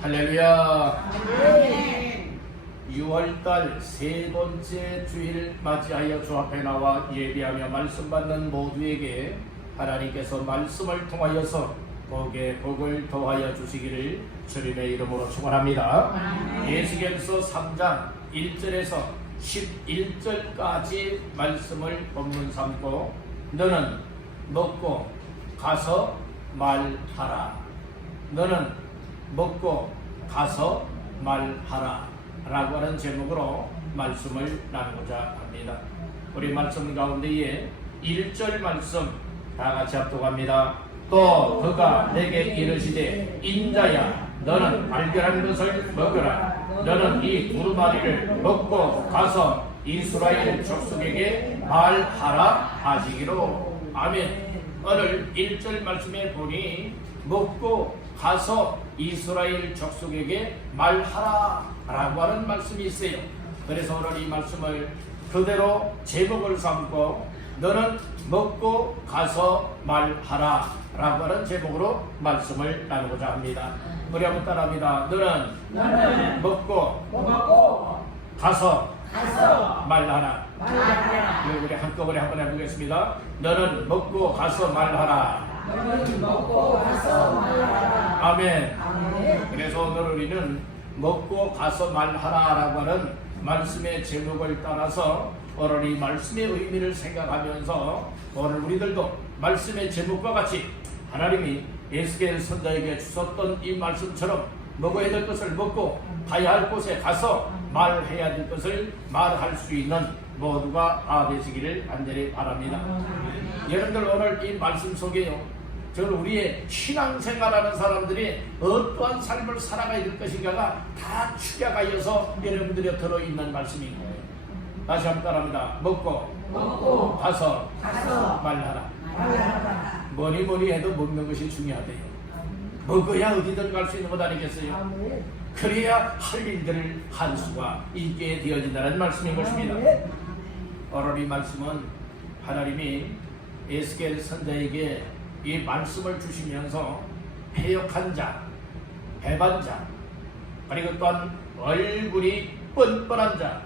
할렐루야. 6월달 세 번째 주일 맞이하여 주 앞에 나와 예배하며 말씀 받는 모두에게 하나님께서 말씀을 통하여서 복에 복을 더하여 주시기를 주님의 이름으로 축원합니다. 예수께서 3장 1절에서 11절까지 말씀을 본문 삼고 너는 먹고 가서 말하라. 너는 먹고 가서 말하라 라고 하는 제목으로 말씀을 나누고자 합니다. 우리 말씀 가운데에 1절 말씀 다 같이 합독합니다. 또 그가 내게 이르시되 인자야 너는 발견한 것을 먹으라. 너는 이 두루마리를 먹고 가서 이스라엘 족속에게 말하라 하시기로. 아멘. 오늘 1절 말씀에 보니 먹고 가서 이스라엘 족속에게 말하라 라고 하는 말씀이 있어요. 그래서 오늘 이 말씀을 그대로 제목을 삼고 너는 먹고 가서 말하라 라고 하는 제목으로 말씀을 나누고자 합니다. 우리 한번 따라합니다. 너는 먹고 가서 말하라. 우리 한꺼번에 한번 해보겠습니다. 너는 먹고 가서 말하라. 아멘. 그래서 오늘 우리는 먹고 가서 말하라 라고 하는 말씀의 제목을 따라서 오늘 이 말씀의 의미를 생각하면서 오늘 우리들도 말씀의 제목과 같이 하나님이 에스겔 선자에게 주셨던 이 말씀처럼 먹어야 될 것을 먹고 가야 할 곳에 가서 말해야 될 것을 말할 수 있는 모두가 다 되시기를 간절히 바랍니다. 여러분들 오늘 이 말씀 속에요, 저는 우리의 신앙생활하는 사람들이 어떠한 삶을 살아가야 될 것인가가 다 축약하여서 여러분들이 들어있는 말씀인 거예요. 다시 한번 따라합니다. 먹고 가서 말하라. 뭐니 해도 먹는 것이 중요하대요. 먹어야 어디든 갈 수 있는 것 아니겠어요? 그래야 할 일들을 할 수가 있게 되어진다는 말씀인 것입니다. 오늘 이 말씀은 하나님이 에스겔 선자에게 이 말씀을 주시면서 패역한 자, 배반자, 그리고 또한 얼굴이 뻔뻔한 자,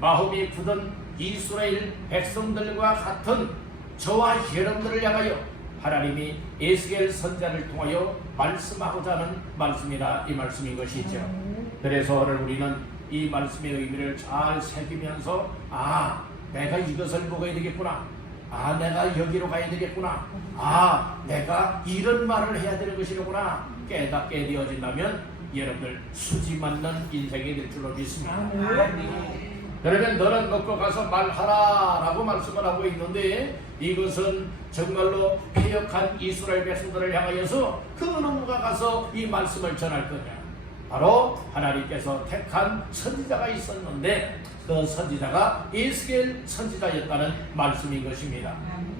마음이 굳은 이스라엘 백성들과 같은 저와 여러분들을 향하여 하나님이 에스겔 선자를 통하여 말씀하고자 하는 말씀이라 이 말씀인 것이죠. 그래서 오늘 우리는 이 말씀의 의미를 잘 새기면서 내가 이것을 먹어야 되겠구나. 내가 여기로 가야 되겠구나. 내가 이런 말을 해야 되는 것이로구나 깨닫게 되어진다면 여러분들 수지 맞는 인생이 될 줄로 믿습니다. 그러면 너는 먹고 가서 말하라 라고 말씀을 하고 있는데, 이것은 정말로 패역한 이스라엘 백성들을 향하여서 그 누구가 가서 이 말씀을 전할 거냐. 바로 하나님께서 택한 선지자가 있었는데 그 선지자가 에스겔 선지자였다는 말씀인 것입니다.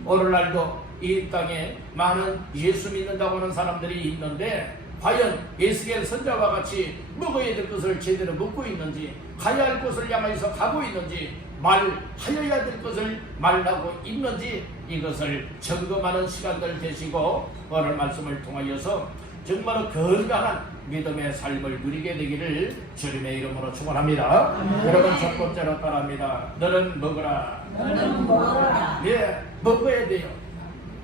오늘날도 이 땅에 많은 예수 믿는다고 하는 사람들이 있는데 과연 에스겔 선지자와 같이 먹어야 될 것을 제대로 먹고 있는지, 가야 할 곳을 향해서 가고 있는지, 말하여야 될 것을 말하고 있는지, 이것을 점검하는 시간들 되시고 오늘 말씀을 통하여서 정말 건강한 믿음의 삶을 누리게 되기를 주님의 이름으로 축원합니다. 여러분 첫 번째로 따라합니다. 너는 먹으라. 예, 먹어야 돼요.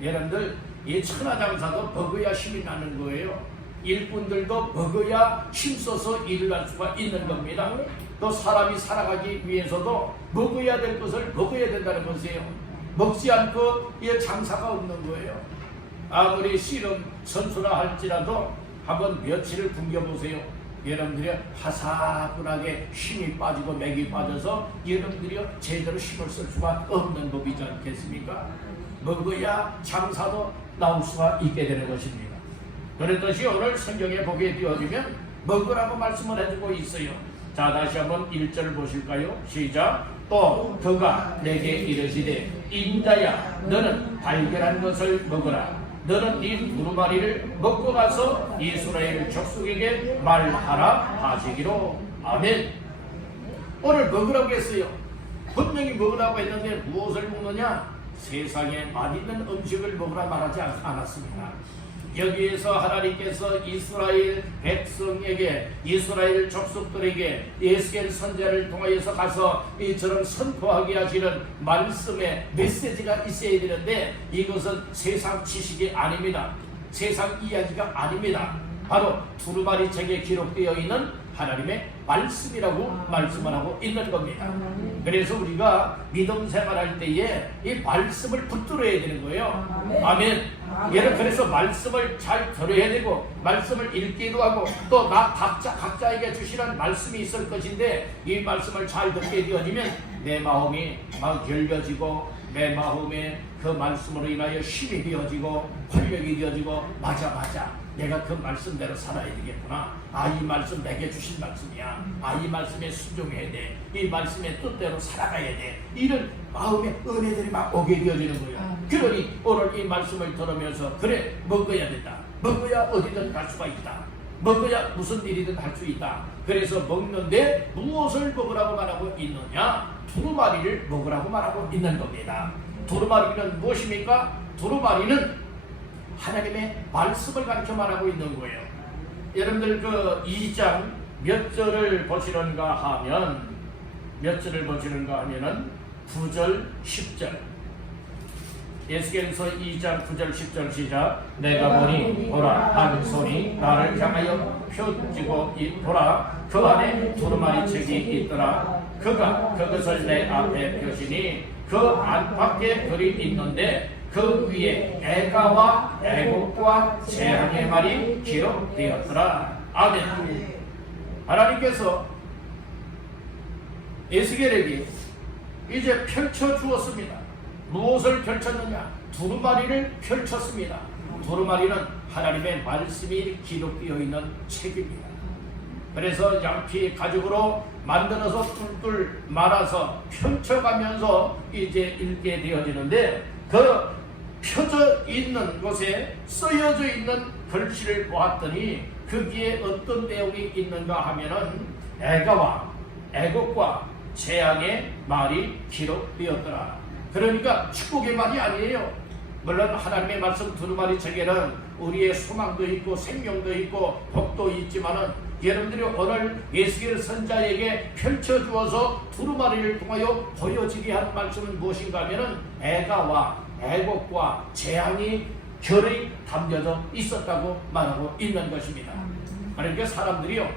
여러분들 이 천하장사도 먹어야 힘이 나는 거예요. 일꾼들도 먹어야 힘써서 일을 할 수가 있는 겁니다. 또 사람이 살아가기 위해서도 먹어야 될 것을 먹어야 된다는 것이에요. 먹지 않고 이 장사가 없는 거예요. 아무리 씨름 선수라 할지라도 한번 며칠을 굶겨보세요. 여러분들이 화사분하게 힘이 빠지고 맥이 빠져서 여러분들이 제대로 힘을 쓸 수가 없는 법이지 않겠습니까? 먹어야 장사도 나올 수가 있게 되는 것입니다. 그랬듯이 오늘 성경에 보게 되어지면 먹으라고 말씀을 해주고 있어요. 자, 다시 한번 1절 보실까요? 시작. 또 그가 내게 이르시되 인자야 너는 발견한 것을 먹으라. 너는 네 두루마리를 먹고 가서 이스라엘 족속에게 말하라 하시기로. 아멘. 오늘 먹으라고 했어요. 분명히 먹으라고 했는데 무엇을 먹느냐? 세상에 맛있는 음식을 먹으라 말하지 않았습니다. 여기에서 하나님께서 이스라엘 백성에게, 이스라엘 족속들에게 에스겔 선지자를 통하여서 가서 이처럼 선포하게 하시는 말씀의 메시지가 있어야 되는데, 이것은 세상 지식이 아닙니다. 세상 이야기가 아닙니다. 바로 두루마리 책에 기록되어 있는 하나님의 말씀이라고 말씀을 하고 있는 겁니다. 그래서 우리가 믿음 생활할 때에 이 말씀을 붙들어야 되는 거예요. 아멘. 그래서 말씀을 잘 들어야 되고, 말씀을 읽기도 하고, 또 각자에게 주시는 말씀이 있을 것인데, 이 말씀을 잘 듣게 되어지면 내 마음이 막 열려지고, 내 마음에 그 말씀으로 인하여 힘이 되어지고, 활력이 되어지고, 맞아, 내가 그 말씀대로 살아야 되겠구나. 이 말씀 내게 주신 말씀이야. 이 말씀에 순종해야 돼. 이 말씀의 뜻대로 살아가야 돼. 이런 마음의 은혜들이 막 오게 되어지는 거예요. 그러니 오늘 이 말씀을 들으면서, 그래, 먹어야 된다. 먹어야 어디든 갈 수가 있다. 먹어야 무슨 일이든 할 수 있다. 그래서 먹는데 무엇을 먹으라고 말하고 있느냐? 두루마리를 먹으라고 말하고 있는 겁니다. 두루마리는 무엇입니까? 두루마리는 하나님의 말씀을 가르쳐 말하고 있는 거예요. 여러분들 그 2장 몇 절을 보시는가 하면, 몇 절을 보시는가 하면은 9절, 10절. 에스겔서 2장 9절 10절 시작. 내가 보니 보라, 한 손이 나를 향하여 펴지고 보라, 그 안에 두루마리 책이 있더라. 그가 그것을 내 앞에 펴시니 그 안팎에 글이 있는데, 그 위에 애가와 애곡과 재앙의 말이 기록되었더라. 아멘. 하나님께서 에스겔에게 이제 펼쳐 주었습니다. 무엇을 펼쳤느냐? 두루마리를 펼쳤습니다. 두루마리는 하나님의 말씀이 기록되어 있는 책입니다. 그래서 양피 가죽으로 만들어서 뚫뚫 말아서 펼쳐가면서 이제 읽게 되어지는데, 그 펴져 있는 곳에 쓰여져 있는 글씨를 보았더니 거기에 어떤 내용이 있는가 하면은 애가와 애곡과 재앙의 말이 기록되었더라. 그러니까 축복의 말이 아니에요. 물론 하나님의 말씀 두루마리 책에는 우리의 소망도 있고 생명도 있고 복도 있지만은, 여러분들이 오늘 에스겔 선지자에게 펼쳐주어서 두루마리를 통하여 보여지게 한 말씀은 무엇인가 하면은 애가와 애곡과 재앙이 결이 담겨져 있었다고 말하고 있는 것입니다. 그러니까 사람들이요,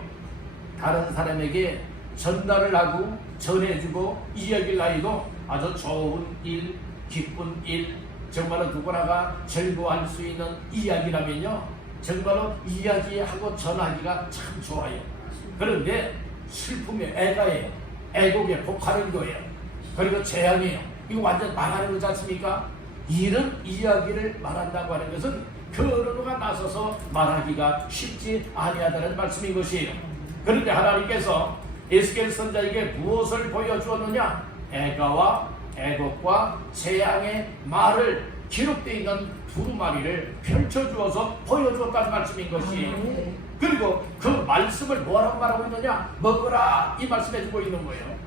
다른 사람에게 전달을 하고 전해주고 이야기를 하기도 아주 좋은 일, 기쁜 일, 정말로 누구나가 즐거워할 수 있는 이야기라면요, 정말로 이야기하고 전하기가 참 좋아요. 그런데 슬픔의 애가예요, 애곡에 복하는 거예요, 그리고 재앙이에요. 이거 완전 말하는 거지 않습니까? 이런 이야기를 말한다고 하는 것은 그 어느 누가 나서서 말하기가 쉽지 아니하다는 말씀인 것이에요. 그런데 하나님께서 에스겔 선지자에게 무엇을 보여주었느냐? 애가와 애곡과 재앙의 말을 기록되어 있는 두루마리를 펼쳐주어서 보여주었다는 말씀인 것이에요. 그리고 그 말씀을 뭐라고 말하고 있느냐? 먹으라, 이 말씀해주고 있는 거예요.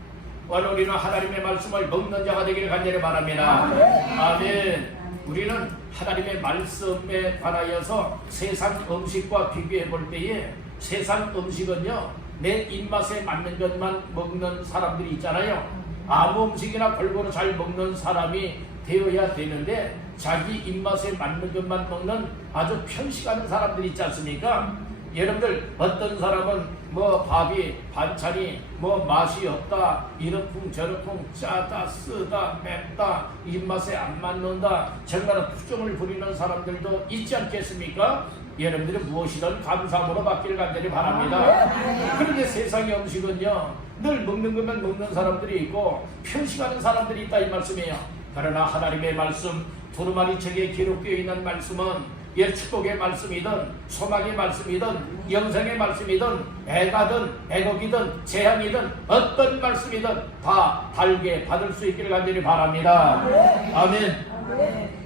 오늘 우리는 하나님의 말씀을 먹는 자가 되기를 간절히 바랍니다. 아멘. 우리는 하나님의 말씀에 관하여서 세상 음식과 비교해 볼 때에, 세상 음식은요, 내 입맛에 맞는 것만 먹는 사람들이 있잖아요. 아무 음식이나 골고루 잘 먹는 사람이 되어야 되는데, 자기 입맛에 맞는 것만 먹는 아주 편식하는 사람들이 있지 않습니까? 여러분들, 어떤 사람은 뭐 밥이, 반찬이 뭐 맛이 없다, 이러쿵 저러쿵, 짜다, 쓰다, 맵다, 입맛에 안 맞는다, 정말 투정을 부리는 사람들도 있지 않겠습니까? 여러분들이 무엇이든 감사함으로 받기를 간절히 바랍니다. 그런데 세상의 음식은요, 늘 먹는 것만 먹는 사람들이 있고 편식하는 사람들이 있다, 이 말씀이에요. 그러나 하나님의 말씀, 두루마리 책에 기록되어 있는 말씀은 축복의 말씀이든 소망의 말씀이든 영생의 말씀이든 애가든 애곡이든 재앙이든 어떤 말씀이든 다 달게 받을 수 있기를 간절히 바랍니다. 아멘.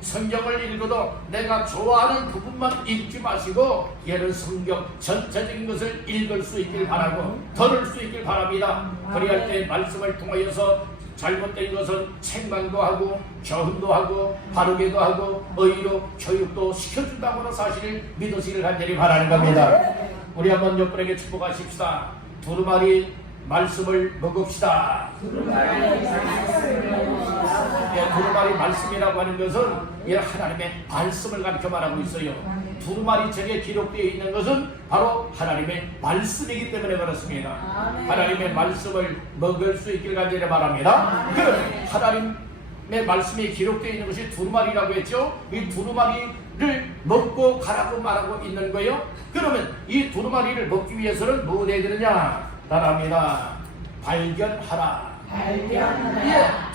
성경을 읽어도 내가 좋아하는 부분만 읽지 마시고, 얘는 성경 전체적인 것을 읽을 수 있길 바라고 들을 수 있길 바랍니다. 그리할 때 말씀을 통하여서 잘못된 것은 책망도 하고 교훈도 하고 바르게도 하고 의로 교육도 시켜준다고 하는 사실을 믿으시길 간절히 바라는 겁니다. 우리 한번 옆분에게 축복하십시다. 두루마리 말씀을 먹읍시다. 두루마리 말씀이라고 하는 것은 이 하나님의 말씀을 가르쳐 말하고 있어요. 두루마리 책에 기록되어 있는 것은 바로 하나님의 말씀이기 때문에 그렇습니다. 하나님의 말씀을 먹을 수 있길 간절히 바랍니다. 그럼 하나님의 말씀이 기록되어 있는 것이 두루마리라고 했죠. 이 두루마리를 먹고 가라고 말하고 있는 거예요. 그러면 이 두루마리를 먹기 위해서는 뭐 해야 되느냐? 따라합니다. 발견하라.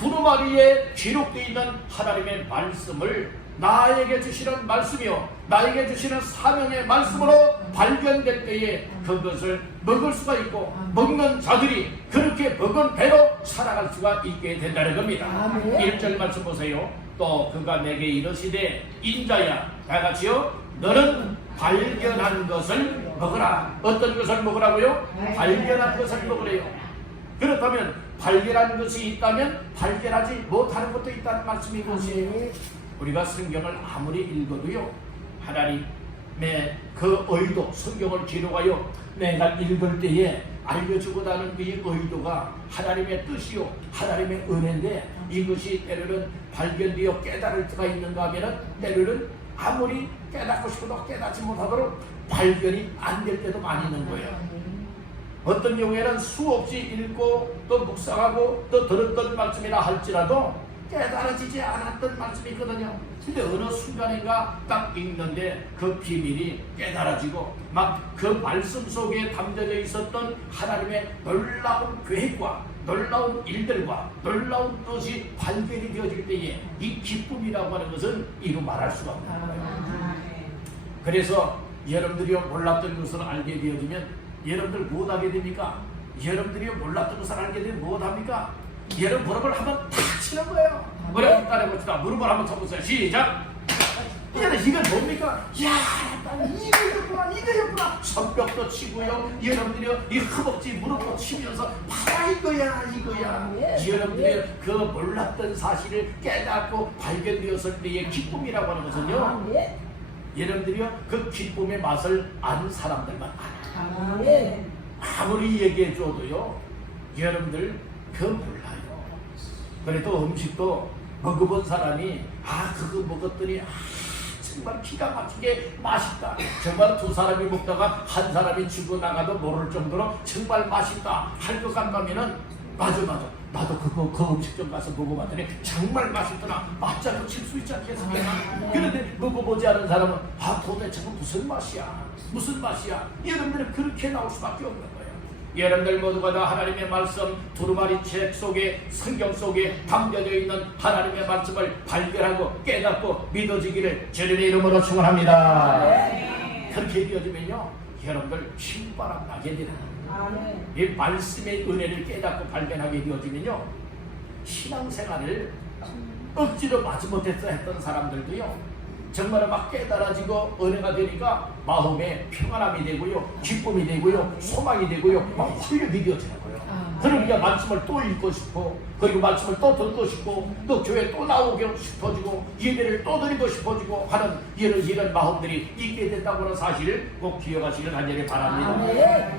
두루마리에 기록되어 있는 하나님의 말씀을 나에게 주시는 말씀이요, 나에게 주시는 사명의 말씀으로 발견될 때에 그것을 먹을 수가 있고 먹는 자들이 그렇게 먹은 배로 살아갈 수가 있게 된다는 겁니다. 1절 말씀 보세요. 또 그가 내게 이르시되 인자야, 다 같이요, 너는 발견한 것을 먹으라. 어떤 것을 먹으라고요? 발견한 것을 먹으래요. 그렇다면 발견한 것이 있다면 발견하지 못하는 것도 있다는 말씀인 것이에요. 우리가 성경을 아무리 읽어도요, 하나님의 그 의도, 성경을 기록하여 내가 읽을 때에 알려주고 나는 그 의도가 하나님의 뜻이요, 하나님의 은혜인데 이것이 때로는 발견되어 깨달을 때가 있는가 하면은 때로는 아무리 깨닫고 싶어도 깨닫지 못하도록 발견이 안 될 때도 많이 있는 거예요. 어떤 경우에는 수없이 읽고 또 묵상하고 또 들었던 말씀이라 할지라도 깨달아지지 않았던 말씀이 있거든요. 근데 어느 순간인가 딱 읽는데 그 비밀이 깨달아지고 막 그 말씀 속에 담겨져 있었던 하나님의 놀라운 계획과 놀라운 일들과 놀라운 뜻이 발견이 되어질 때에 이 기쁨이라고 하는 것은 이루 말할 수가 없는 거예요. 그래서 여러분들이 몰랐던 것을 알게 되어지면 여러분들 못하게 됩니까? 여러분들이 몰랐던 것을 알게 되면 못합니까? 여러분 무릎을 한번 탁 치는 거예요. 무릎 따라해봅시다. 무릎을 한번 쳐보세요. 시작. 이건 뭡니까? 야, 이거였구나. 손뼉도 치고요. 여러분들이 이 허벅지 무릎도 치면서 봐라, 이거야. 여러분들이 그 몰랐던 사실을 깨닫고 발견되었을 때의 기쁨이라고 하는 것은요, 여러분들이요 그 기쁨의 맛을 아는 사람들만 알아요. 아무리 얘기해줘도요, 여러분들 그 몰라요. 그래도 음식도 먹어본 사람이 그거 먹었더니 정말 기가 막히게 맛있다. 정말 두 사람이 먹다가 한 사람이 죽어나가도 모를 정도로 정말 맛있다 할 것 같다면은 맞아. 나도 그 음식점 가서 먹어봤더니 정말 맛있더라. 맞자고 칠 수 있지 않겠습니까? 그런데 먹어보지 않은 사람은 도대체 무슨 맛이야? 여러분들은 그렇게 나올 수밖에 없는 거예요. 여러분들 모두가 다 하나님의 말씀, 두루마리 책 속에, 성경 속에 담겨져 있는 하나님의 말씀을 발견하고 깨닫고 믿어지기를 주님의 이름으로 축원합니다. 그렇게 되어지면요, 여러분들 신바람 나게 되는 거예요. 이 말씀의 은혜를 깨닫고 발견하게 되어지면요, 신앙생활을 억지로 마지못해서 했던 사람들도요, 정말 막 깨달아지고 은혜가 되니까 마음에 평안함이 되고요, 기쁨이 되고요, 소망이 되고요, 막 활력이 되어지는 거예요. 그러니까 말씀을 또 읽고 싶고, 그리고 말씀을 또 듣고 싶고, 또 교회 또 나오고 싶어지고, 예배를 또 드리고 싶어지고 하는 이런 마음들이 있게 된다고 하는 사실을 꼭 기억하시길 간절히 바랍니다.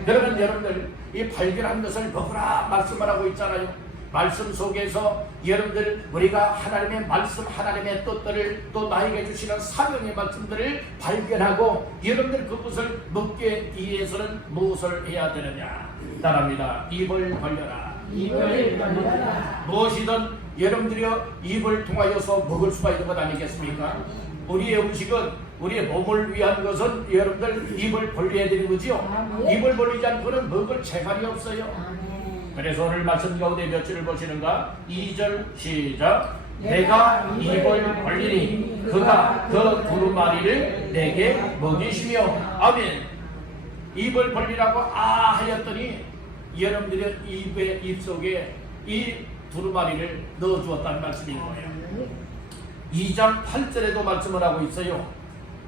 그러면 여러분들 이 발견한 것을 먹으라 말씀을 하고 있잖아요. 말씀 속에서 여러분들 우리가 하나님의 말씀, 하나님의 뜻들을 또 나에게 주시는 사명의 말씀들을 발견하고 여러분들 그것을 먹기 위해서는 무엇을 해야 되느냐? 따라합니다. 입을 벌려라. 무엇이든 여러분들이요 입을 통하여서 먹을 수가 있는 것 아니겠습니까? 우리의 음식은 우리의 몸을 위한 것은 여러분들 입을 벌려야 되는 거지요. 입을 벌리지 않고는 먹을 재갈이 없어요. 그래서 오늘 말씀 가운데 몇 줄을 보시는가? 2절 시작. 내가 입을 벌리니 그가 그 두루마리를 내게 먹이시며. 아멘. 입을 벌리라고 하였더니 여러분들의 입속에 이 두루마리를 넣어주었다는 말씀인 거예요. 2장 8절에도 말씀을 하고 있어요.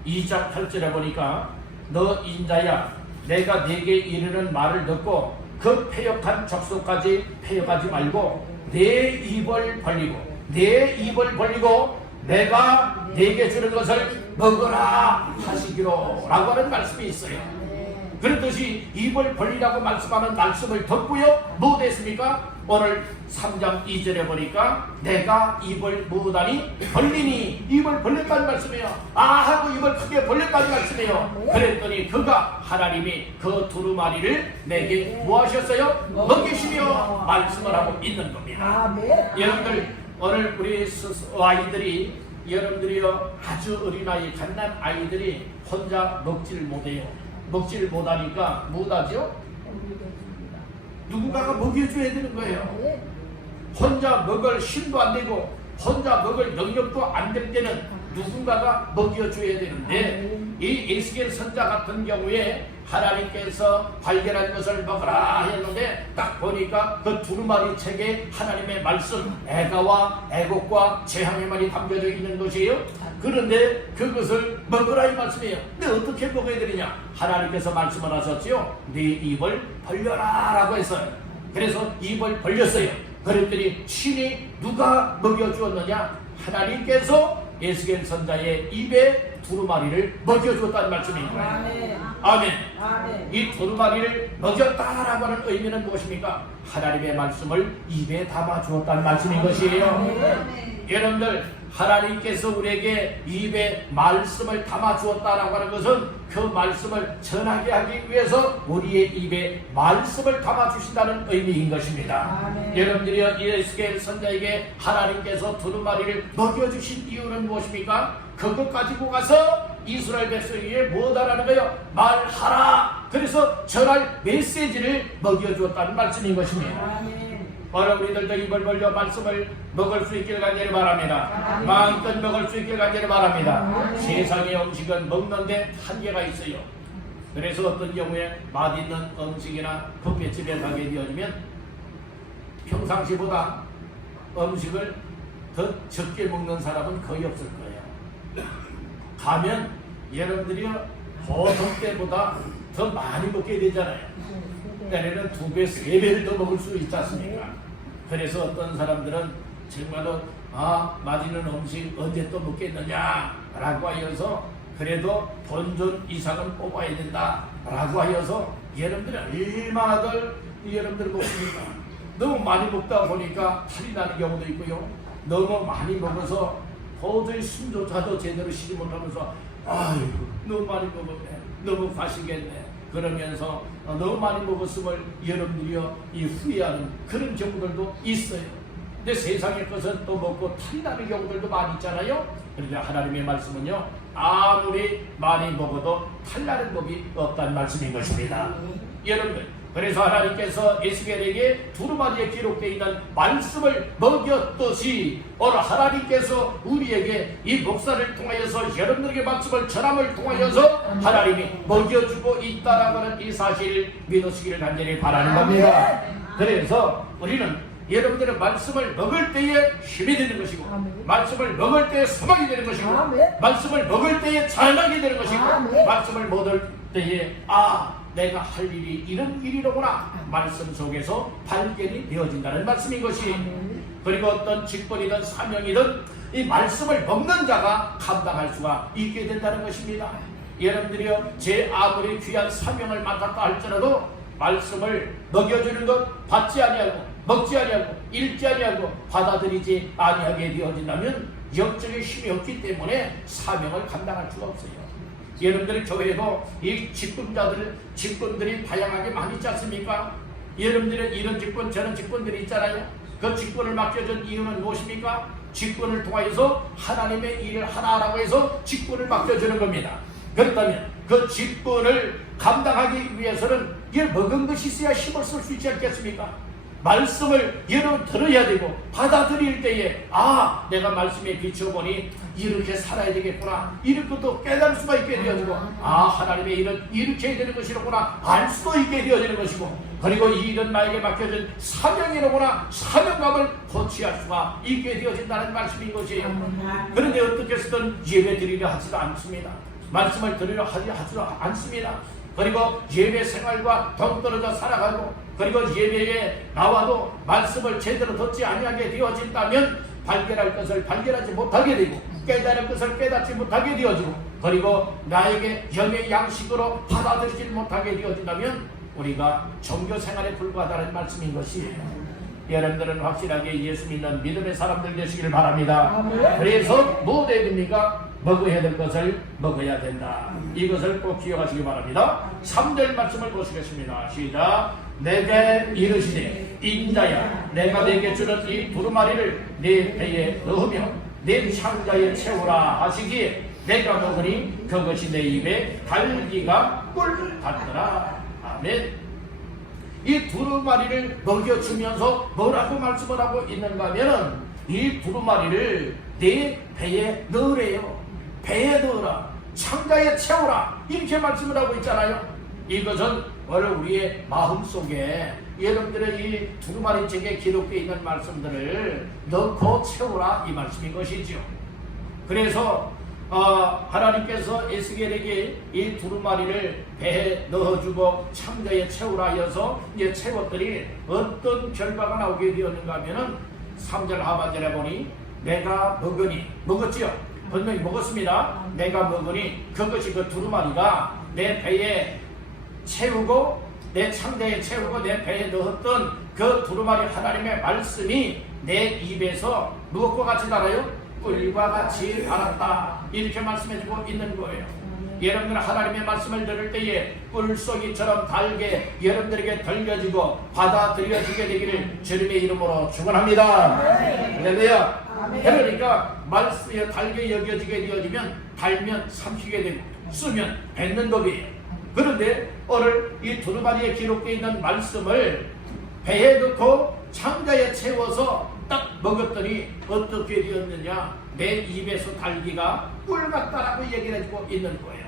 2장 8절에 보니까 너 인자야, 내가 네게 이르는 말을 듣고 그 패역한 적소까지 패역하지 말고 내 입을 벌리고 내가 네게 주는 것을 먹으라 하시기로 라고 하는 말씀이 있어요. 그렇듯이 입을 벌리라고 말씀하는 말씀을 덮고요, 뭐 됐습니까? 오늘 3장 2절에 보니까 내가 입을 무다니 벌리니, 입을 벌렸다는 말씀이에요. 하고 입을 크게 벌렸다는 말씀이에요. 그랬더니 그가, 하나님이 그 두루마리를 내게 뭐 하셨어요? 먹이시며 말씀을 하고 있는 겁니다. 여러분들, 오늘 우리 아이들이, 여러분들이요, 아주 어린아이, 갓난 아이들이 혼자 먹지를 못해요. 먹지를 못하니까 뭐하죠? 누군가가 먹여줘야 되는 거예요. 혼자 먹을 힘도 안 되고 혼자 먹을 능력도 안 될 때는 누군가가 먹여줘야 되는데, 이 에스겔 선자 같은 경우에 하나님께서 발견한 것을 먹으라 했는데, 딱 보니까 그 두루마리 책에 하나님의 말씀, 애가와 애곡과 재앙에만이 담겨져 있는 것이에요. 그런데 그것을 먹으라 이 말씀이에요. 근데 어떻게 먹어야 되느냐? 하나님께서 말씀을 하셨지요. 네 입을 벌려라 라고 했어요. 그래서 입을 벌렸어요. 그랬더니 친히 누가 먹여주었느냐? 하나님께서 에스겔 선자의 입에 두루마리를 먹여주었다는 말씀입니다. 아멘. 이 두루마리를 먹였다라고 하는 의미는 무엇입니까? 하나님의 말씀을 입에 담아주었다는 말씀인 것이에요. 여러분들, 하나님께서 우리에게 입에 말씀을 담아주었다라고 하는 것은 그 말씀을 전하게 하기 위해서 우리의 입에 말씀을 담아주신다는 의미인 것입니다. 여러분들이 에스겔 선자에게 하나님께서 두루마리를 먹여주신 이유는 무엇입니까? 그것 가지고 가서 이스라엘 백성에게 뭐다라는 거예요? 말하라. 그래서 전할 메시지를 먹여주었다는 말씀인 것입니다. 바로 우리들도 입을 벌려 말씀을 먹을 수 있길 간절히 바랍니다. 마음껏 먹을 수 있길 간절히 바랍니다. 세상의 음식은 먹는데 한계가 있어요. 그래서 어떤 경우에 맛있는 음식이나 뷔페집에 가게 되어지면 평상시보다 음식을 더 적게 먹는 사람은 거의 없을 거예요. 가면 여러분들이 보통 때보다 더 많이 먹게 되잖아요. 때에는 2배, 3배를 더 먹을 수 있지 않습니까? 그래서 어떤 사람들은 정말로 맛있는 음식 언제 또 먹겠느냐 라고 하여서 그래도 본전 이상은 뽑아야 된다 라고 하여서 여러분들이 얼마나 더 여러분들 먹습니까? 너무 많이 먹다 보니까 탈이 나는 경우도 있고요. 너무 많이 먹어서 도저히 숨조차도 제대로 쉬지 못하면서 아유 너무 많이 먹었네, 너무 과식했네 그러면서 너무 많이 먹었음을 여러분들이요 이 후회하는 그런 경우들도 있어요. 근데 세상의 것은 또 먹고 탈이 나는 경우들도 많이 있잖아요. 그런데 하나님의 말씀은요, 아무리 많이 먹어도 탈나는 법이 없다는 말씀인 것입니다. 여러분들, 그래서 하나님께서 에스겔에게 두루마리에 기록되어 있는 말씀을 먹였듯이 오늘 하나님께서 우리에게 이 목사를 통하여서 여러분들에게 말씀을 전함을 통하여서 하나님이 먹여주고 있다라고 하는 이 사실을 믿으시기를 간절히 바라는 겁니다. 그래서 우리는 여러분들의 말씀을 먹을 때에 힘이 되는 것이고, 말씀을 먹을 때에 소망이 되는 것이고, 말씀을 먹을 때에 잘나게 되는 것이고, 말씀을 먹을 때에 내가 할 일이 이런 일이로구나 말씀 속에서 발견이 되어진다는 말씀인 것이. 그리고 어떤 직분이든 사명이든 이 말씀을 먹는 자가 감당할 수가 있게 된다는 것입니다. 여러분들이요, 제 아무리 귀한 사명을 맡았다 할지라도 말씀을 먹여주는 것 받지 아니하고 먹지 아니하고 읽지 아니하고 받아들이지 아니하게 되어진다면 영적인 힘이 없기 때문에 사명을 감당할 수가 없어요. 여러분들의 교회도 이 직분들이 다양하게 많이 있지 않습니까? 여러분들은 이런 직분 저런 직분들이 있잖아요. 그 직분을 맡겨준 이유는 무엇입니까? 직분을 통하여서 하나님의 일을 하라라고 해서 직분을 맡겨주는 겁니다. 그렇다면 그 직분을 감당하기 위해서는 먹은 것이 있어야 힘을 쓸 수 있지 않겠습니까? 말씀을 여러분 들어야 되고 받아들일 때에 내가 말씀에 비춰보니 이렇게 살아야 되겠구나, 이렇게 또 깨달을 수가 있게 되어지고 하나님의 일은 이렇게 해야 되는 것이로구나 알 수도 있게 되어지는 것이고, 그리고 이 일은 나에게 맡겨진 사명이로구나 사명감을 고취할 수가 있게 되어진다는 말씀인 것이에요. 그런데 어떻게 해서든 예배 드리려 하지도 않습니다. 말씀을 드리려 하지도 않습니다. 그리고 예배 생활과 동떨어져 살아가고, 그리고 예배에 나와도 말씀을 제대로 듣지 아니하게 되어진다면 발견할 것을 발견하지 못하게 되고, 깨달을 것을 깨닫지 못하게 되어지고, 그리고 나에게 영의 양식으로 받아들이지 못하게 되어진다면 우리가 종교 생활에 불과하다는 말씀인 것이에요. 여러분들은 확실하게 예수 믿는 믿음의 사람들 되시길 바랍니다. 그래서 뭐 됩니까? 먹어야 될 것을 먹어야 된다. 이것을 꼭 기억하시기 바랍니다. 3절 말씀을 보시겠습니다. 시작. 내게 이르시되 인자야, 내가 내게 주는 이 두루마리를 내 배에 넣으며 내 창자에 채우라 하시기에 내가 먹으니 그것이 내 입에 달기가 꿀 같더라. 아멘. 이 두루마리를 먹여주면서 뭐라고 말씀을 하고 있는가 하면은 이 두루마리를 내 배에 넣으래요. 배에 넣어라, 창자에 채우라, 이렇게 말씀을 하고 있잖아요. 이것은 오늘 우리의 마음속에 여러분들의 이 두루마리 책에 기록되어 있는 말씀들을 넣고 채우라, 이 말씀인 것이죠. 그래서 하나님께서 에스겔에게 이 두루마리를 배에 넣어주고 창자에 채우라 하여서 이제 채웠더니 어떤 결과가 나오게 되었는가 하면은 3절 하반절에 보니 내가 먹으니, 먹었지요. 분명히 먹었습니다. 내가 먹으니 그것이, 그 두루마리가 내 배에 채우고 내 창자에 채우고 내 배에 넣었던 그 두루마리 하나님의 말씀이 내 입에서 무엇과 같이 달아요? 꿀과 같이 달았다. 이렇게 말씀해주고 있는 거예요. 여러분들 하나님의 말씀을 들을 때에 꿀송이처럼 달게 여러분들에게 들려지고 받아들여지게 되기를 주님의 이름으로 축원합니다. 할렐루야. 그러니까 말씀이 달게 여겨지게 되어지면 달면 삼키게 되고 쓰면 뱉는 법이에요. 그런데 오늘 이 두루마리에 기록되어 있는 말씀을 배에 넣고 창자에 채워서 딱 먹었더니 어떻게 되었느냐? 내 입에서 달기가 꿀 같다라고 얘기를 해주고 있는 거예요.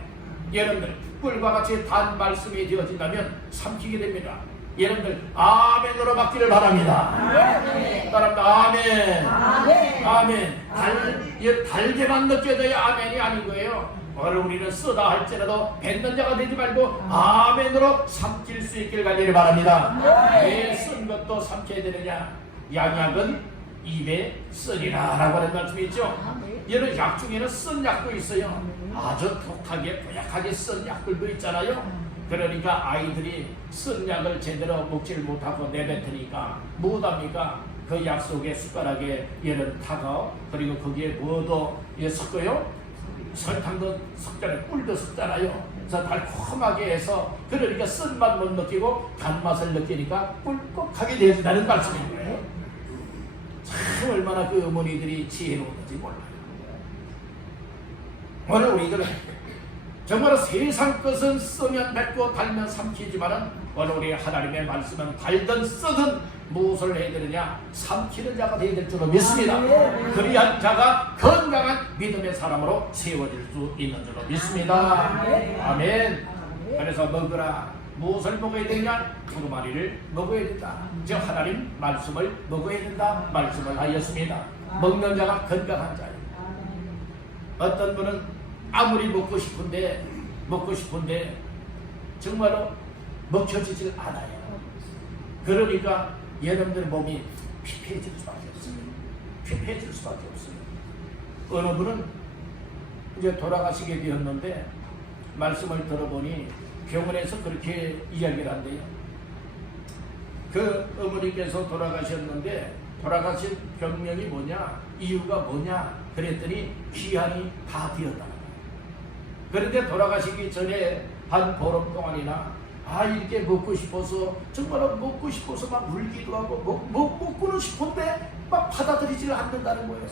여러분들 꿀과 같이 단 말씀이 되어진다면 삼키게 됩니다. 여러분들 아멘으로 받기를 바랍니다. 따라합니다. 아멘. 아멘. 달게만 느껴져야 아멘이 아닌 거예요. 오늘 우리는 쓰다 할지라도 뱉는 자가 되지 말고 아멘으로 삼킬 수 있길 가기를 바랍니다. 왜 쓴 것도 삼켜야 되느냐? 양약은 입에 쓰리라 라고 하는 말씀이 있죠. 여러 약 중에는 쓴 약도 있어요. 아주 독하게 고약하게 쓴 약들도 있잖아요. 그러니까 아이들이 쓴 약을 제대로 먹지를 못하고 내뱉으니까 뭐합니까? 그 약 속에 숟가락에 얘는 타가, 그리고 거기에 뭐도 섞어요? 설탕도 섞잖아요. 꿀도 섞잖아요. 그래서 달콤하게 해서, 그러니까 쓴맛 못 느끼고 단맛을 느끼니까 꿀꺽하게 되어진다는 말씀인 거예요. 참 얼마나 그 어머니들이 지혜로운지 몰라요. 오늘 우리들은 정말 세상 것은 쓰면 뱉고 달면 삼키지만은 오늘 우리 하나님의 말씀은 달든 쓰든 무엇을 해야 되느냐? 삼키는 자가 되어야 될 줄로 믿습니다. 그리한 자가 건강한 믿음의 사람으로 세워질 수 있는 줄로 믿습니다. 아멘. 그래서 먹으라. 무엇을 먹어야 되냐? 두루마리를 먹어야 된다. 즉 하나님 말씀을 먹어야 된다 말씀을 하였습니다. 먹는 자가 건강한 자예요. 어떤 분은 아무리 먹고 싶은데 정말로 먹혀지질 않아요. 그러니까 여러분들 몸이 피폐해질 수밖에 없어요. 피폐해질 수밖에 없어요. 어느 분은 이제 돌아가시게 되었는데 말씀을 들어보니 병원에서 그렇게 이야기를 한대요. 그 어머니께서 돌아가셨는데 돌아가신 병명이 뭐냐? 이유가 뭐냐? 그랬더니 기한이 다 되었다. 그런데 돌아가시기 전에 한 보름 동안이나 이렇게 먹고 싶어서 정말 먹고 싶어서 막 울기도 하고 먹고는 싶은데 막 받아들이지를 않는다는 거예요.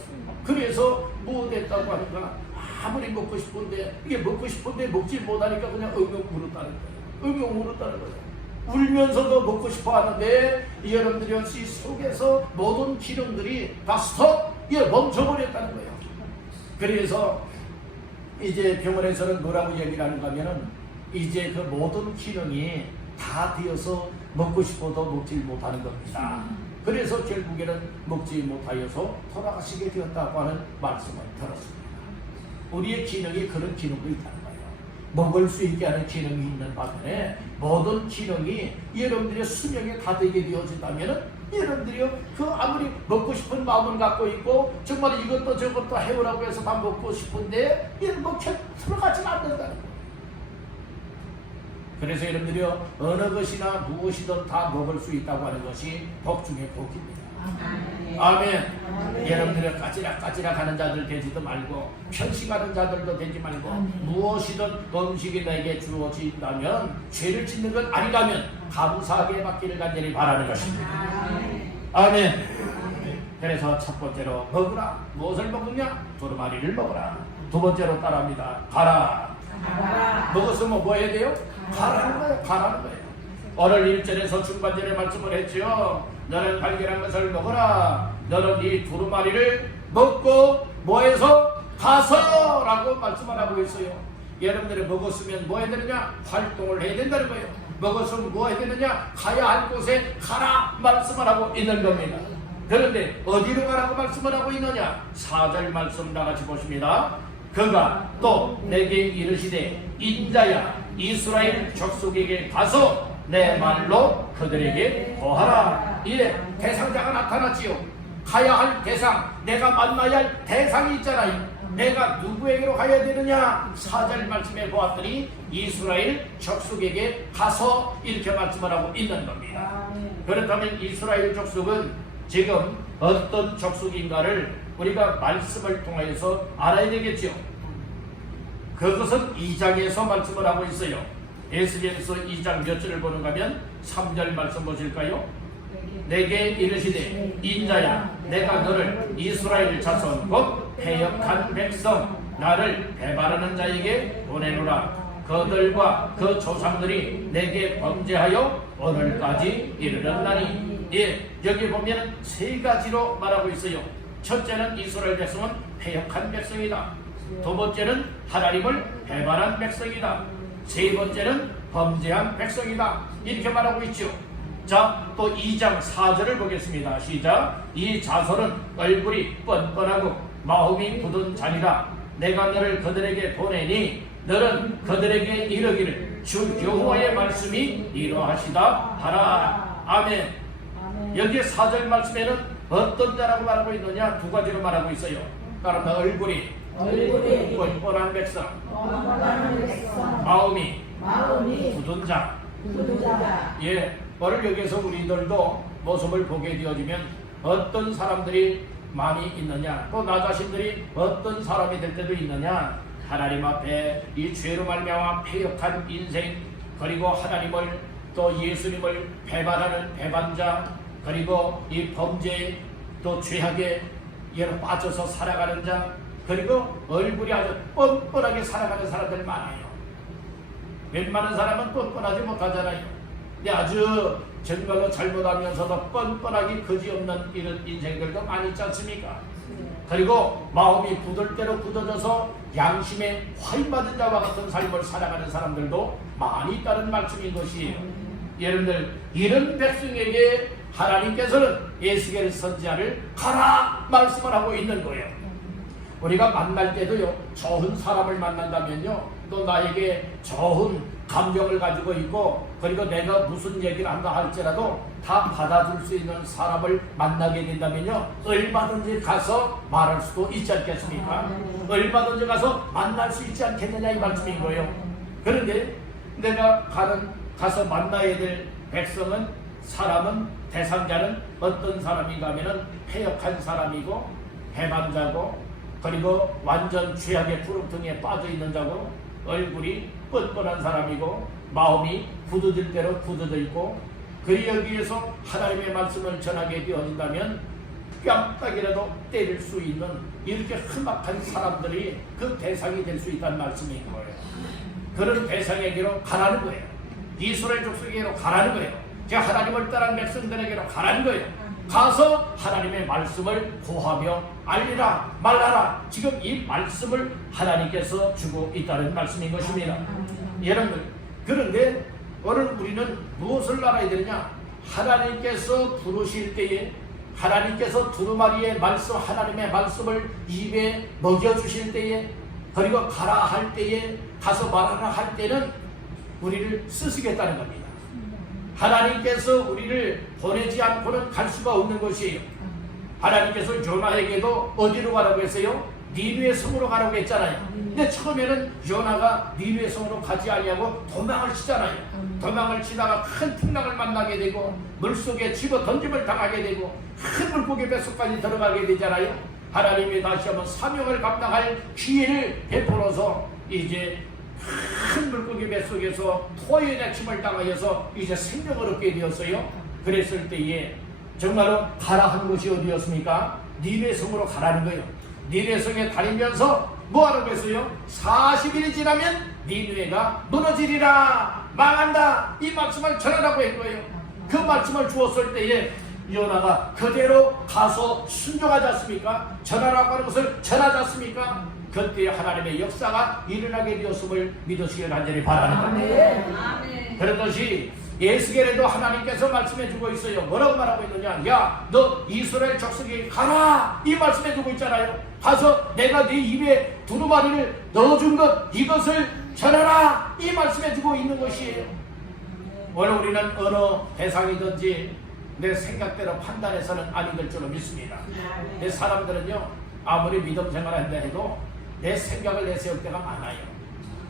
그래서 뭐 됐다고 하니까 아무리 먹고 싶은데 이게 먹고 싶은데 먹지 못하니까 그냥 엉엉 울었다는 거예요. 엉엉 울었다는 거예요. 울면서도 먹고 싶어 하는데 여러분들이 이 속에서 모든 기능들이 다 스톱! 멈춰버렸다는 거예요. 그래서 이제 병원에서는 뭐라고 얘기를 하는가 하면은 이제 그 모든 기능이 다 되어서 먹고 싶어도 먹지 못하는 겁니다. 그래서 결국에는 먹지 못하여서 돌아가시게 되었다고 하는 말씀을 들었습니다. 우리의 기능이 그런 기능도 있다는 거예요. 먹을 수 있게 하는 기능이 있는 반면에 모든 기능이 여러분들의 수명에 가득이 되어진다면 여러분들이요 그 아무리 먹고 싶은 마음을 갖고 있고 정말 이것도 저것도 해오라고 해서 다 먹고 싶은데 이런 뭐 들어가지 않는다는 거예요. 그래서 여러분들이요 어느 것이나 무엇이든 다 먹을 수 있다고 하는 것이 복 중의 복입니다. 아멘. 여러분들은 까지락 하는 자들 되지도 말고 편식하는 자들도 되지 말고 무엇이든 음식이 내게 주어진다면 죄를 짓는 것 아니라면 감사하게 받기를 간절히 바라는 것입니다. 아멘. 그래서 첫 번째로 먹으라. 무엇을 먹느냐? 두루마리를 먹으라. 두 번째로 따라합니다. 가라. 먹었으면 뭐 해야 돼요? 가라는 거예요. 가라는 거예요. 오늘 1절에서 중반절에 말씀을 했죠. 너는 발견한 것을 먹어라. 너는 이 두루마리를 먹고 뭐해서 가서 라고 말씀을 하고 있어요. 여러분들이 먹었으면 뭐 해야 되느냐? 활동을 해야 된다는 거예요. 먹었으면 뭐 해야 되느냐? 가야 할 곳에 가라 말씀을 하고 있는 겁니다. 그런데 어디로 가라고 말씀을 하고 있느냐? 4절 말씀 다 같이 보십니다. 그가 또 내게 이르시되 인자야 이스라엘 족속에게 가서 내 말로 그들에게 고하라. 이에 대상자가 나타났지요. 가야 할 대상, 내가 만나야 할 대상이 있잖아요. 내가 누구에게로 가야 되느냐? 4절 말씀에 보았더니 이스라엘 족속에게 가서 이렇게 말씀을 하고 있는 겁니다. 그렇다면 이스라엘 족속은 지금 어떤 족속인가를 우리가 말씀을 통해서 알아야 되겠죠. 그것은 2장에서 말씀을 하고 있어요. 에스겔서 2장 몇 절을 보는가 하면 3절 말씀 보실까요? 내게 이르시되 인자야 내가 너를 이스라엘 자손 곧 패역한 백성 나를 배반하는 자에게 보내노라. 그들과 그 조상들이 내게 범죄하여 오늘까지 이르렀나니. 예, 여기 보면 세 가지로 말하고 있어요. 첫째는 이스라엘 백성은 패역한 백성이다. 두 번째는 하나님을 배반한 백성이다. 세 번째는 범죄한 백성이다. 이렇게 말하고 있죠. 자, 또 2장 4절을 보겠습니다. 시작. 이 자손은 얼굴이 뻔뻔하고 마음이 굳은 자니라. 내가 너를 그들에게 보내니 너는 그들에게 이르기를 주 여호와의 말씀이 이러하시다 하라. 아멘. 여기 4절 말씀에는 어떤 자라고 말하고 있느냐? 두 가지로 말하고 있어요. 따라서 얼굴이 뻔뻔한 백성, 마음이 굳은 자. 예, 오늘 여기서 우리들도 모습을 보게 되어지면 어떤 사람들이 많이 있느냐, 또 나 자신들이 어떤 사람이 될 때도 있느냐. 하나님 앞에 이 죄로 말미암아 패역한 인생, 그리고 하나님을 또 예수님을 배반하는 배반자, 그리고 이 범죄 또 죄악에 빠져서 살아가는 자, 그리고 얼굴이 아주 뻔뻔하게 살아가는 사람들 많아요. 웬만한 사람은 뻔뻔하지 못하잖아요. 근데 아주 정말로 잘못하면서도 뻔뻔하게 거지없는 이런 인생들도 많이 있지 않습니까? 그리고 마음이 굳을 대로 굳어져서 양심에 화인받은 자와 같은 삶을 살아가는 사람들도 많이 있다는 말씀인 것이에요. 여러분들, 이런 백성에게 하나님께서는 에스겔 선지자를 가라 말씀을 하고 있는 거예요. 우리가 만날 때도요, 좋은 사람을 만난다면요, 또 나에게 좋은 감정을 가지고 있고, 그리고 내가 무슨 얘기를 한다 할지라도 다 받아줄 수 있는 사람을 만나게 된다면요, 얼마든지 가서 말할 수도 있지 않겠습니까? 얼마든지 가서 만날 수 있지 않겠느냐 이 말씀인 거예요. 그런데 내가 가서 만나야 될 백성은, 사람은, 대상자는 어떤 사람인가 하면은 패역한 사람이고 배반자고, 그리고 완전 죄악의 부름통에 빠져있는 자고, 얼굴이 뻔뻔한 사람이고 마음이 굳어질 대로 굳어져 있고, 그 여기에서 하나님의 말씀을 전하게 되어진다면 뺨딱이라도 때릴 수 있는 이렇게 험악한 사람들이 그 대상이 될 수 있다는 말씀인 거예요. 그런 대상에게로 가라는 거예요. 이스라엘 족속에게로 가라는 거예요. 제가 하나님을 따른 백성들에게로 가라는 거예요. 가서 하나님의 말씀을 고하며 알리라 말하라. 지금 이 말씀을 하나님께서 주고 있다는 말씀인 것입니다. 여러분들, 그런데 오늘 우리는 무엇을 알아야 되느냐? 하나님께서 부르실 때에, 하나님께서 두루마리의 말씀, 하나님의 말씀을 입에 먹여주실 때에, 그리고 가라 할 때에, 가서 말하라 할 때는 우리를 쓰시겠다는 겁니다. 하나님께서 우리를 보내지 않고는 갈 수가 없는 것이에요. 하나님께서 요나에게도 어디로 가라고 했어요? 니느웨 성으로 가라고 했잖아요. 근데 처음에는 요나가 니느웨 성으로 가지 않냐고 도망을 치잖아요. 도망을 치다가 큰 풍랑을 만나게 되고 물속에 집어 던짐을 당하게 되고 큰 물고기 뱃속까지 들어가게 되잖아요. 하나님이 다시 한번 사명을 감당할 기회를 베풀어서 이제 큰 물고기 뱃속에서 토의 내침을 당하여서 이제 생명을 얻게 되었어요. 그랬을 때에 정말로 가라 한 곳이 어디였습니까? 니느웨 성으로 가라는 거예요. 니느웨 성에 다니면서 뭐 하라고 했어요? 40일이 지나면 니느웨가 무너지리라, 망한다, 이 말씀을 전하라고 한 거예요. 그 말씀을 주었을 때에 요나가 그대로 가서 순종하지 않습니까? 전하라고 하는 것을 전하지 않습니까? 그때 하나님의 역사가 일어나게 되었음을 믿으시길 간절히 바라는 겁니다. 그렇듯이 예수께래도 하나님께서 말씀해 주고 있어요. 뭐라고 말하고 있느냐? 야, 너 이스라엘 족속에게 가라, 이 말씀해 주고 있잖아요. 가서 내가 네 입에 두루마리를 넣어준 것, 이것을 전하라, 이 말씀해 주고 있는 것이에요. 오늘 우리는 어느 대상이든지 내 생각대로 판단해서는 아니 될 줄로 믿습니다. 내 사람들은요, 아무리 믿음 생활한다 해도 내 생각을 내세울 때가 많아요.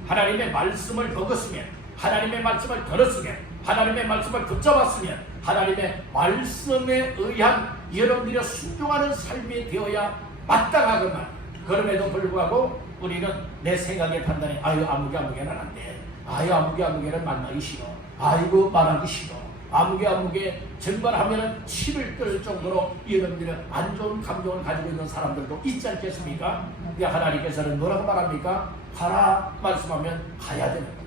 하나님의 말씀을 먹었으면, 하나님의 말씀을 들었으면, 하나님의 말씀을 붙잡았으면 하나님의 말씀에 의한 여러분들이 순종하는 삶이 되어야 마땅하구만. 그럼에도 불구하고 우리는 내 생각의 판단에 아유 아무개는 안 돼, 아유 아무개는 만나기 싫어, 아이고 말하기 싫어, 아무개 증발하면 침을 뜰 정도로 여러분들은 안 좋은 감정을 가지고 있는 사람들도 있지 않겠습니까? 근데 하나님께서는 뭐라고 말합니까? 가라 말씀하면 가야 되는 거예요.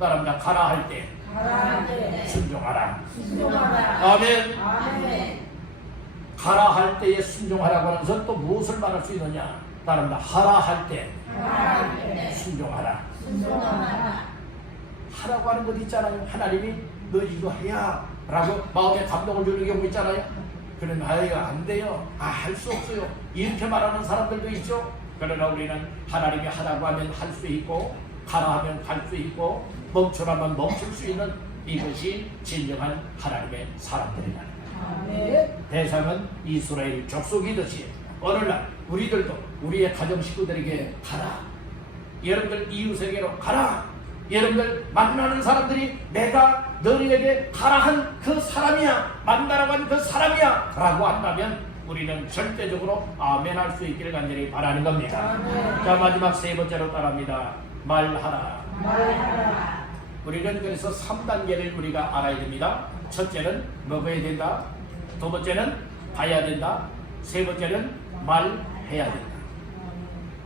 따라합니다. 가라 할 때 순종하라. 아멘. 가라 할 때에 순종하라고 하면서 또 무엇을 말할 수 있느냐? 따라합니다. 하라 할 때 순종하라. 하라고 하는 것 있잖아요. 하나님이 너 이거 해야 라고 마음에 감동을 주는 경우 있잖아요. 그러면 아유 안 돼요, 할 수 없어요, 이렇게 말하는 사람들도 있죠. 그러나 우리는 하나님이 하라고 하면 할 수 있고, 가라 하면 갈 수 있고, 멈추라면 멈출 수 있는 이것이 진정한 하나님의 사람들이라는 거예요. 대상은 이스라엘 족속이듯이 어느 날 우리들도 우리의 가정 식구들에게 가라, 여러분들 이웃에게로 가라, 여러분들 만나는 사람들이 내가 너희에게 가라 한 그 사람이야, 만나라고 한 그 사람이야 라고 한다면 우리는 절대적으로 아멘 할 수 있기를 간절히 바라는 겁니다. 자, 마지막 세 번째로 따라합니다. 말하라. 우리는 그래서 3단계를 우리가 알아야 됩니다. 첫째는 먹어야 된다, 두 번째는 가야 된다, 세 번째는 말해야 된다.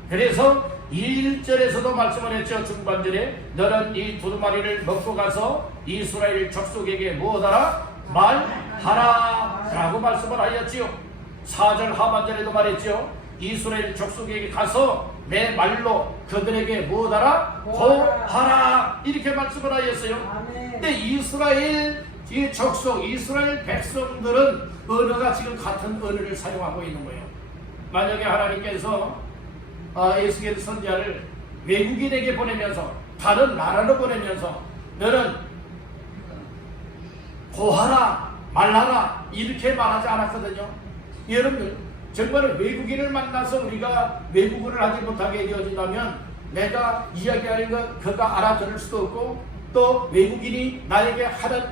그래서 1절에서도 말씀을 했죠. 중반절에 너는 이 두루마리를 먹고 가서 이스라엘 족속에게 무엇하라? 말하라 라고 말씀을 하였지요. 4절 하반절에도 말했죠. 이스라엘 족속에게 가서 내 말로 그들에게 무엇하라? 고하라, 이렇게 말씀을 하였어요. 근데 이스라엘 이 족속, 이스라엘 백성들은 언어가 지금 같은 언어를 사용하고 있는 거예요. 만약에 하나님께서 에스겔 선지자를 외국인에게 보내면서, 다른 나라로 보내면서 너는 고하라, 말하라 이렇게 말하지 않았거든요. 여러분들 정말 외국인을 만나서 우리가 외국어를 하지 못하게 되어진다면 내가 이야기하는 것 그가 알아들을 수도 없고, 또 외국인이 나에게 하는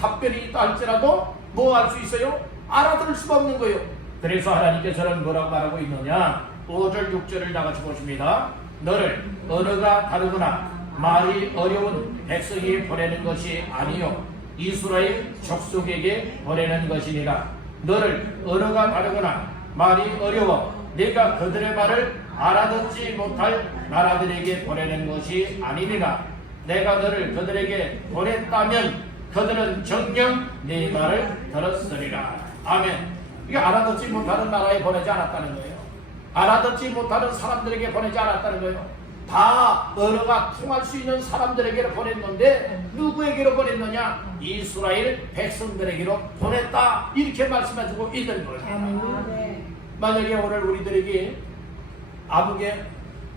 답변이 있다 할지라도 뭐 할 수 있어요? 알아들을 수가 없는 거예요. 그래서 하나님께서는 뭐라고 말하고 있느냐? 5절 6절을 다같이 보십니다. 너를 언어가 다르거나 말이 어려운 백성이 보내는 것이 아니요 이스라엘 족속에게 보내는 것이니라. 너를 언어가 다르거나 말이 어려워 내가 그들의 말을 알아듣지 못할 나라들에게 보내는 것이 아니니라. 내가 너를 그들에게 보냈다면 그들은 정녕 네 말을 들었으리라. 아멘. 이게 알아듣지 못하는 나라에 보내지 않았다는 거예요. 알아듣지 못하는 사람들에게 보내지 않았다는 거예요. 다 언어가 통할 수 있는 사람들에게로 보냈는데 누구에게로 보냈느냐? 이스라엘 백성들에게로 보냈다, 이렇게 말씀해주고 있는 거예요. 만약에 오늘 우리들에게 아무개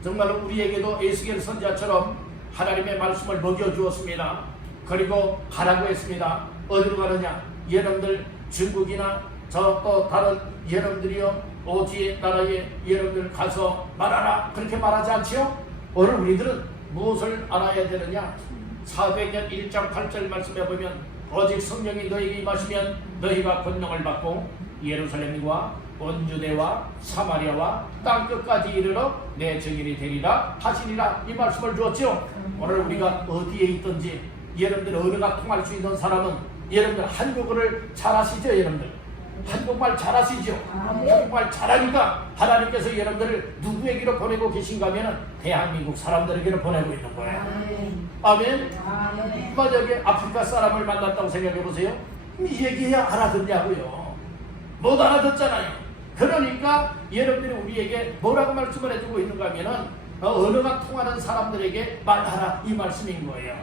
정말로 우리에게도 에스겔 선지자처럼 하나님의 말씀을 먹여주었습니다. 그리고 가라고 했습니다. 어디로 가느냐? 여러분들 중국이나 저 또 다른 여러분들이요 오지의 나라에 여러분들 가서 말하라 그렇게 말하지 않지요? 오늘 우리들은 무엇을 알아야 되느냐? 사도행전 1장 8절 말씀에 보면 오직 성령이 너희에게 임하시면 너희가 권능을 받고 예루살렘과 온 유대와 사마리아와 땅끝까지 이르러 내 증인이 되리라 하시니라 이 말씀을 주었죠. 오늘 우리가 어디에 있든지 여러분들 언어가 통할 수 있는 사람은 여러분들 한국어를 잘하시죠? 여러분들 한국말 잘하시죠? 한국말 잘하니까 하나님께서 여러분들을 누구에게로 보내고 계신가 하면 대한민국 사람들에게로 보내고 있는 거예요. 아멘. 만약에 아프리카 사람을 만났다고 생각해 보세요. 이 얘기해야 알아듣냐고요. 못 알아듣잖아요. 그러니까 여러분들이 우리에게 뭐라고 말씀을 해주고 있는가 하면은 언어가 통하는 사람들에게 말하라 이 말씀인 거예요.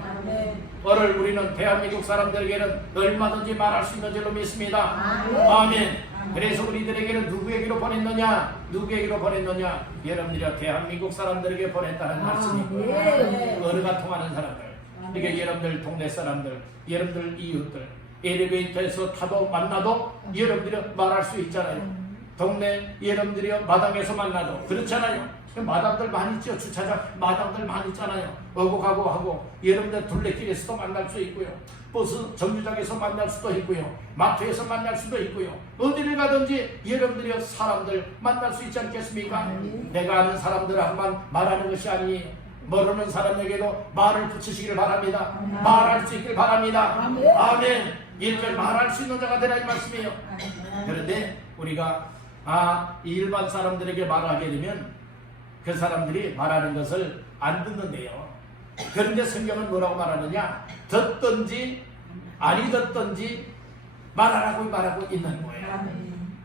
오늘 우리는 대한민국 사람들에게는 얼마든지 말할 수 있는 줄로 믿습니다. 아멘. 그래서 우리들에게는 누구에게로 보냈느냐? 누구에게로 보냈느냐? 여러분들이 대한민국 사람들에게 보냈다는 말씀이고요. 언어가 통하는 사람들. 이게 여러분들 동네 사람들, 여러분들 이웃들, 엘리베이터에서 타도 만나도 여러분들이 말할 수 있잖아요. 동네 여러분들이 마당에서 만나도 그렇잖아요. 마당들 많이 있죠. 주차장 마당들 많이 있잖아요. 오고 가고 하고 여러분들 둘레길에서도 만날 수 있고요. 버스 정류장에서 만날 수도 있고요. 마트에서 만날 수도 있고요. 어디를 가든지 여러분들이 사람들 만날 수 있지 않겠습니까? 내가 아는 사람들한테만 말하는 것이 아니에요. 모르는 사람에게도 말을 붙이시길 바랍니다. 말할 수 있길 바랍니다. 아멘. 이렇게 말할 수 있는 자가 되라 이 말씀이에요. 그런데 우리가 일반 사람들에게 말하게 되면 그 사람들이 말하는 것을 안 듣는데요. 그런데 성경은 뭐라고 말하느냐? 듣든지 아니 듣든지 말하라고 말하고 있는 거예요.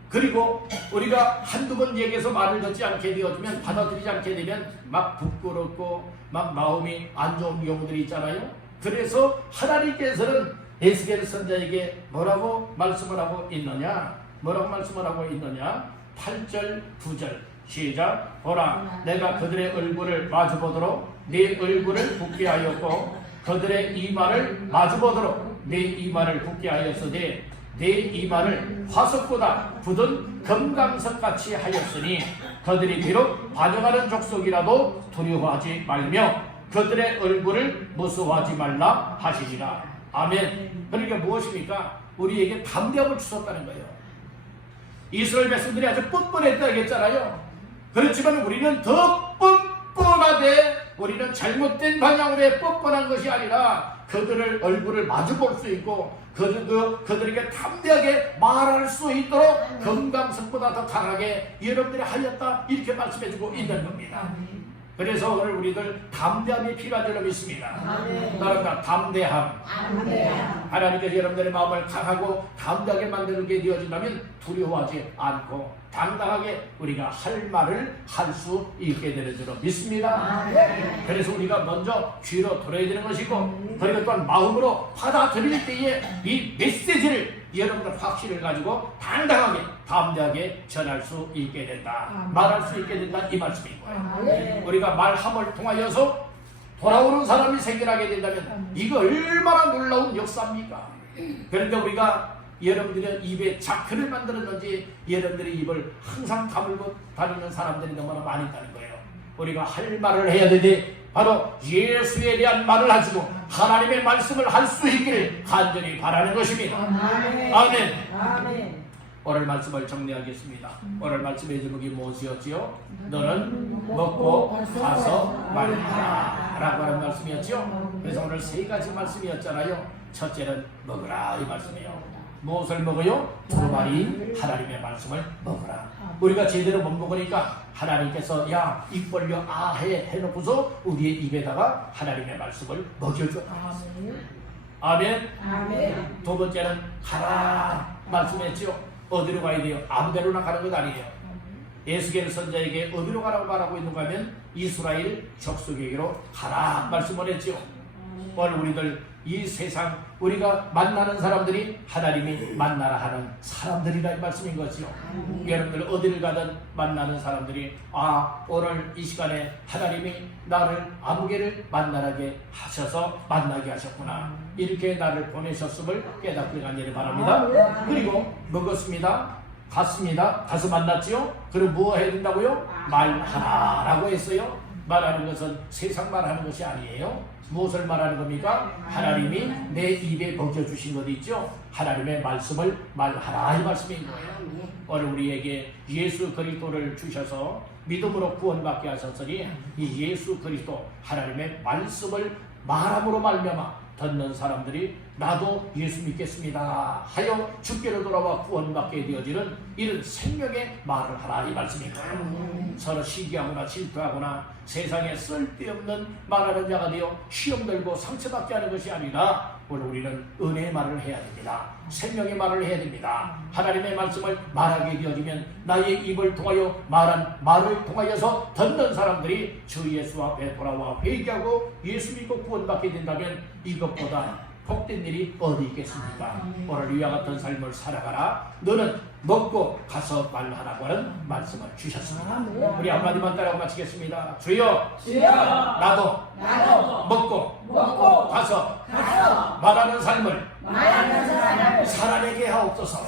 그리고 우리가 한두 번 얘기해서 말을 듣지 않게 되어지면 받아들이지 않게 되면 막 부끄럽고 막 마음이 안 좋은 경우들이 있잖아요. 그래서 하나님께서는 에스겔 선지자에게 뭐라고 말씀을 하고 있느냐? 뭐라고 말씀을 하고 있느냐? 8절 9절 시작. 보라 내가 그들의 얼굴을 마주보도록 네 얼굴을 붓게 하였고 그들의 이마를 마주보도록 네 이마를 붓게 하였으되 네 이마를 화석보다 굳은 금강석같이 하였으니 그들이 비록 반역하는 족속이라도 두려워하지 말며 그들의 얼굴을 무서워하지 말라 하시니라. 아멘. 그러니까 무엇입니까? 우리에게 담대함을 주셨다는 거예요. 이스라엘 백성들이 아주 뻔뻔했다 했잖아요. 그렇지만 우리는 더 뻔뻔하되 우리는 잘못된 방향으로 뻔뻔한 것이 아니라 그들의 얼굴을 마주 볼 수 있고 그들에게 담대하게 말할 수 있도록 금강석보다 더 강하게 여러분들이 하였다 이렇게 말씀해주고 있는 겁니다. 그래서 오늘 우리들 담대함이 필요한 줄로 믿습니다. 따라서 담대함. 하나님께서 여러분들의 마음을 강하고 담대하게 만들게 되어진다면 두려워하지 않고 당당하게 우리가 할 말을 할 수 있게 되는 줄로 믿습니다. 그래서 우리가 먼저 귀로 들어야 되는 것이고 그리고 또한 마음으로 받아들일 때에 이 메시지를 여러분들 확신을 가지고 당당하게 담대하게 전할 수 있게 된다. 말할 수 있게 된다 이 말씀인 거예요. 우리가 말함을 통하여서 돌아오는 사람이 생겨나게 된다면 이거 얼마나 놀라운 역사입니까? 그런데 우리가 여러분들의 입에 자크를 만들었는지 여러분들의 입을 항상 다물고 다니는 사람들이 너무나 많이 있다는 거예요. 우리가 할 말을 해야 되되 바로 예수에 대한 말을 하시고 하나님의 말씀을 할 수 있기를 간절히 바라는 것입니다. 아멘. 오늘 말씀을 정리하겠습니다. 오늘 말씀의 제목이 무엇이었지요? 너는 먹고 가서 말하라 라고 하는 말씀이었죠. 그래서 오늘 세 가지 말씀이었잖아요. 첫째는 먹으라 이 말씀이에요. 무엇을 먹어요? 두 마리 하나님의 말씀을 먹으라. 우리가 제대로 못 먹으니까 하나님께서 야 입 벌려 해놓고서 우리의 입에다가 하나님의 말씀을 먹여줘. 아멘. 두 번째는 가라 말씀했죠. 어디로 가야 돼요? 아무데로나 가는 것 아니에요. 에스겔 선지자에게 어디로 가라고 말하고 있는가 하면 이스라엘 족속에게로 가라 말씀을 했죠. 오늘 우리들 이 세상 우리가 만나는 사람들이 하나님이 만나라 하는 사람들이라 이 말씀인 거죠. 여러분들 어디를 가든 만나는 사람들이 오늘 이 시간에 하나님이 나를 아무개를 만나게 하셔서 만나게 하셨구나, 이렇게 나를 보내셨음을 깨닫길 간절히 바랍니다. 그리고 먹었습니다. 갔습니다. 가서 만났지요. 그럼 뭐 해야 된다고요? 말하라고 했어요. 말하는 것은 세상 말하는 것이 아니에요. 무엇을 말하는 겁니까? 하나님이 내 입에 먹여주신 것 있죠. 하나님의 말씀을 말하라 이 말씀인 거예요. 오늘 우리에게 예수 그리스도를 주셔서 믿음으로 구원받게 하셨으니 이 예수 그리스도 하나님의 말씀을 말함으로 말미암아 듣는 사람들이 나도 예수 믿겠습니다 하여 주께로 돌아와 구원받게 되어지는 이런 생명의 말을 하라 이 말씀인 거예요. 서로 시기하거나 질투하거나 세상에 쓸데없는 말하는 자가 되어 시험 들고 상처받게 하는 것이 아니라 오늘 우리는 은혜의 말을 해야 됩니다. 생명의 말을 해야 됩니다. 하나님의 말씀을 말하게 되어지면 나의 입을 통하여 말한 말을 통하여서 듣는 사람들이 주 예수 앞에 돌아와 회개하고 예수 믿고 구원받게 된다면 이것보다 복된 일이 어디 있겠습니까? 오늘 이와 같은 삶을 살아가라. 너는 먹고 가서 말하라고 하는 말씀을 주셨습니다. 우리 한마디만 따라고 마치겠습니다. 주여, 나도 먹고 가서 말하는 삶을 살아내게 하옵소서.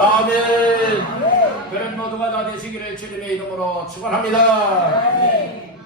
아멘. 그런 모두가 다 되시기를 주님의 이름으로 축원합니다.